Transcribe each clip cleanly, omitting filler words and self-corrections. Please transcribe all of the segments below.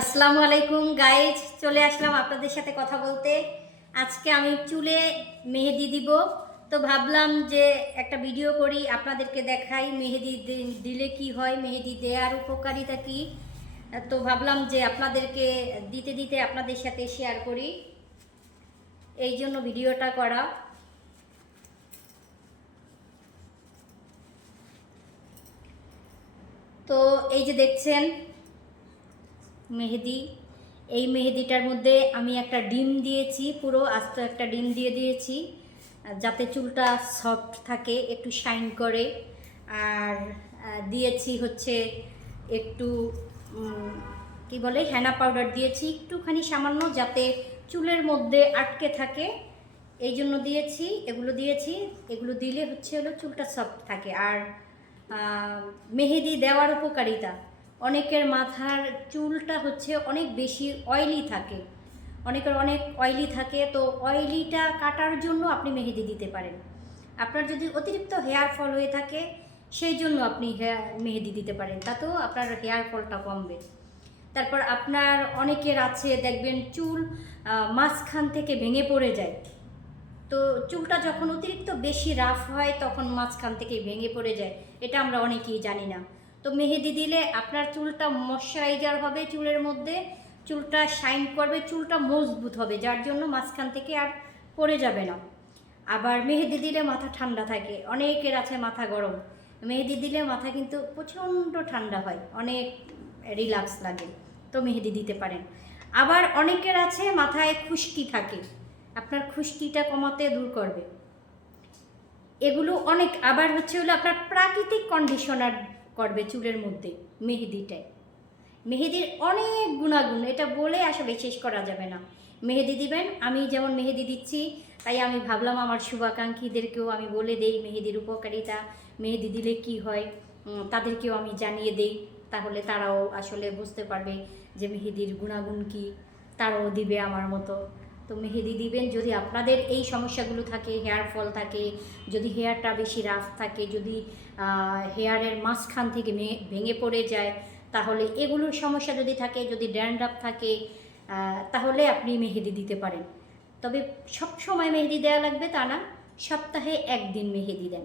আসসালামু আলাইকুম গাইজ, চলে আসলাম আপনাদের সাথে কথা বলতে। আজকে আমি চুলে মেহেদি দিব, তো ভাবলাম যে একটা ভিডিও করি, আপনাদেরকে দেখাই মেহেদি দিলে কি হয়, মেহেদি দেওয়ার উপকারিতা কি। তো ভাবলাম যে আপনাদেরকে দিতে দিতে আপনাদের সাথে শেয়ার করি, এই জন্য ভিডিওটা করা। তো এই যে দেখছেন মেহেদি, এই মেহেদিটার মধ্যে আমি একটা ডিম দিয়েছি, পুরো আস্ত একটা ডিম দিয়ে দিয়েছি যাতে চুলটা সফট থাকে, একটু শাইন করে। আর দিয়েছি হচ্ছে একটু কি বলে হেনা পাউডার দিয়েছি একটুখানি সামান্য, যাতে চুলের মধ্যে আটকে থাকে, এই জন্য দিয়েছি। এগুলো দিলে হলো চুলটা সফট থাকে। আর মেহেদি দেওয়ার উপকারিতা, অনেকের মাথার চুলটা অনেক বেশি অয়েলি থাকে, অনেকের অনেক অয়েলি থাকে, তো অয়েলিটা কাটার জন্য আপনি মেহেদি দিতে পারেন। আপনার যদি অতিরিক্ত হেয়ার ফল হয়ে থাকে, সেই জন্য আপনি মেহেদি দিতে পারেন, তাতেও আপনার হেয়ার ফলটা কমবে। তারপর আপনার অনেকের আছে দেখবেন চুল মাঝখান থেকে ভেঙে পড়ে যায়, তো চুলটা যখন অতিরিক্ত বেশি রাফ হয় তখন মাঝখান থেকে ভেঙে পড়ে যায়, এটা আমরা অনেকেই জানি না। তো মেহেদি দিলে আপনার চুলটা ময়শ্চারাইজার হবে, চুলের মধ্যে চুলটা শাইন করবে, চুলটা মজবুত হবে, যার জন্য মাঝখান থেকে আর পড়ে যাবে না। আবার মেহেদি দিলে মাথা ঠান্ডা থাকে, অনেকের আছে মাথা গরম, মেহেদি দিলে মাথা কিন্তু প্রচণ্ড ঠান্ডা হয়, অনেক রিল্যাক্স লাগে, তো মেহেদি দিতে পারেন। আবার অনেকের আছে মাথায় খুশকি থাকে, আপনার খুশকিটা কমাতে দূর করবে এগুলো অনেক। আবার হলো আপনার প্রাকৃতিক কন্ডিশনার করবে চুলের মধ্যে মেহেদিটায়। মেহেদির অনেক গুণাগুণ, এটা বলে আসলে শেষ করা যাবে না। মেহেদি দিবেন, আমি যেমন মেহেদি দিচ্ছি, তাই আমি ভাবলাম আমার শুভাকাঙ্ক্ষীদেরকেও আমি বলে দেই মেহেদির উপকারিতা, মেহেদি দিলে কি হয়, তাদেরকেও আমি জানিয়ে দেই, তাহলে তারাও আসলে বুঝতে পারবে যে মেহেদির গুণাগুণ কি, তারাও দিবে আমার মতো। তো মেহেদি দিবেন যদি আপনাদের এই সমস্যাগুলো থাকে, হেয়ার ফল থাকে, যদি হেয়ারটা বেশি রাফ থাকে, যদি হেয়ারের মাঝখান থেকে ভেঙে পড়ে যায়, তাহলে এগুলোর সমস্যা যদি থাকে, যদি ড্যান্ড্রাফ থাকে, তাহলে আপনি মেহেদি দিতে পারেন। তবে সব সময় মেহেদি দেওয়া লাগবে তা না, সপ্তাহে একদিন মেহেদি দেন,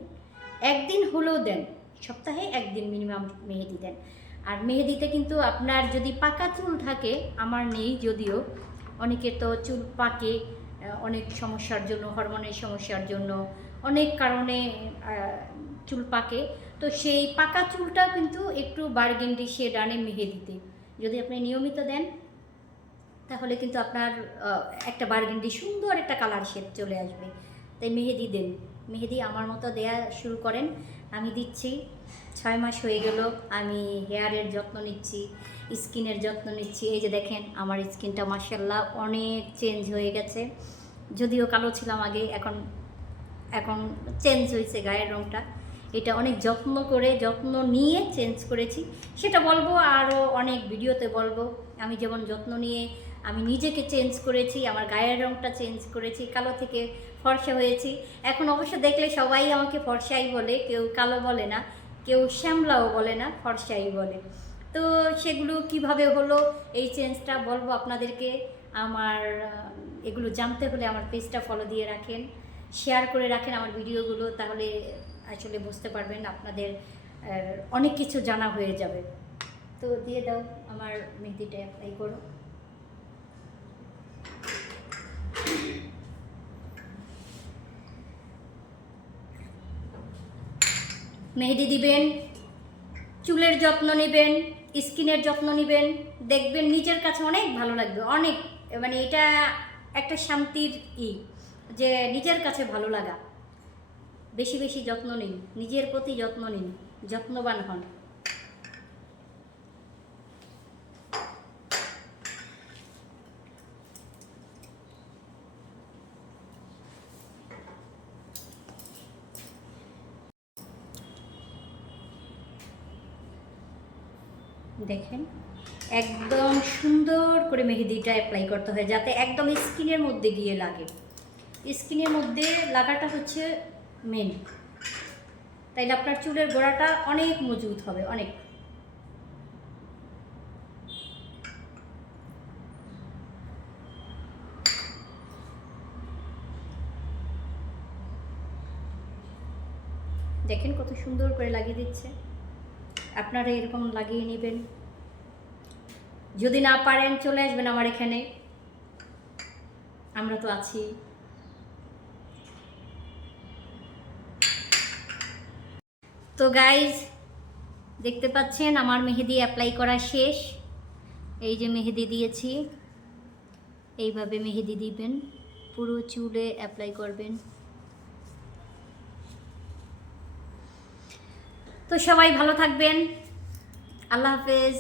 একদিন হলেও দেন, সপ্তাহে একদিন মিনিমাম মেহেদি দেন। আর মেহেদিতে কিন্তু আপনার যদি পাকা চুল থাকে, আমার নেই যদিও, অনেকের তো চুল পাকে অনেক সমস্যার জন্য, হরমোনের সমস্যার জন্য, অনেক কারণে চুল পাকে, তো সেই পাকা চুলটা কিন্তু একটু বার্গেন্ডি শেড আনে মেহেদিতে, যদি আপনি নিয়মিত দেন তাহলে কিন্তু আপনার একটা বার্গেন্ডি সুন্দর একটা কালার শেড চলে আসবে। তাই মেহেদি দেন, মেহেদি আমার মতো দেয়া শুরু করেন। আমি দিচ্ছি 6 মাস হয়ে গেল, আমি হেয়ারের যত্ন নিচ্ছি, স্কিনের যত্ন নিচ্ছি। এই যে দেখেন আমার স্কিনটা মাশাআল্লাহ অনেক চেঞ্জ হয়ে গেছে, যদিও কালো ছিলাম আগে, এখন এখন চেঞ্জ হয়েছে গায়ের রঙটা। এটা অনেক যত্ন নিয়ে চেঞ্জ করেছি, সেটা বলবো, আরও অনেক ভিডিওতে বলবো। আমি যেমন যত্ন নিয়ে আমি নিজেকে চেঞ্জ করেছি, আমার গায়ের রঙটা চেঞ্জ করেছি, কালো থেকে ফর্সা হয়েছি। এখন অবশ্য দেখলে সবাই আমাকে ফর্সাই বলে, কেউ কালো বলে না, কেউ শ্যামলাও বলে না, ফর্সাই বলে। তো সেগুলো কিভাবে হলো এই চেঞ্জটা বলবো আপনাদেরকে। আমার এগুলো জানতে হলে আমার পেজটা ফলো দিয়ে রাখেন, শেয়ার করে রাখেন আমার ভিডিওগুলো, তাহলে আসলে বুঝতে পারবেন, আপনাদের অনেক কিছু জানা হয়ে যাবে। তো দিয়ে দাও, আমার মেহেদিটা অ্যাপ্লাই করো। মেহেদি দিবেন, চুলের যত্ন নেবেন, স্কিনের যত্ন নেবেন, দেখবেন নিজের কাছে অনেক ভালো লাগবে, অনেক, মানে এটা একটা শান্তির যে নিজের কাছে ভালো লাগা। বেশি বেশি যত্ন নিন, নিজের প্রতি যত্ন নিন, যত্নবান হন। দেখেন একদম সুন্দর করে মেহেদিটা অ্যাপ্লাই করতে হয়, যাতে একদম স্কিনের মধ্যে গিয়ে লাগে, স্কিনের মধ্যে লাগাটা মেন, তাইলে আপনার চুলের গোড়াটা অনেক মজবুত হবে, অনেক। দেখেন কত সুন্দর করে লাগিয়ে দিচ্ছে। আপনারা এরকম লাগিয়ে নেবেন। যদি না পারেন চলে আসবেন আমার এখানে, আমরা তো আছি। তো গাইজ দেখতে পাচ্ছেন আমার মেহেদি অ্যাপ্লাই করা শেষ। এই যে মেহেদি দিয়েছি, এইভাবে মেহেদি দিবেন, পুরো চুলে অ্যাপ্লাই করবেন। তো সবাই ভালো থাকবেন, আল্লাহ হাফেজ।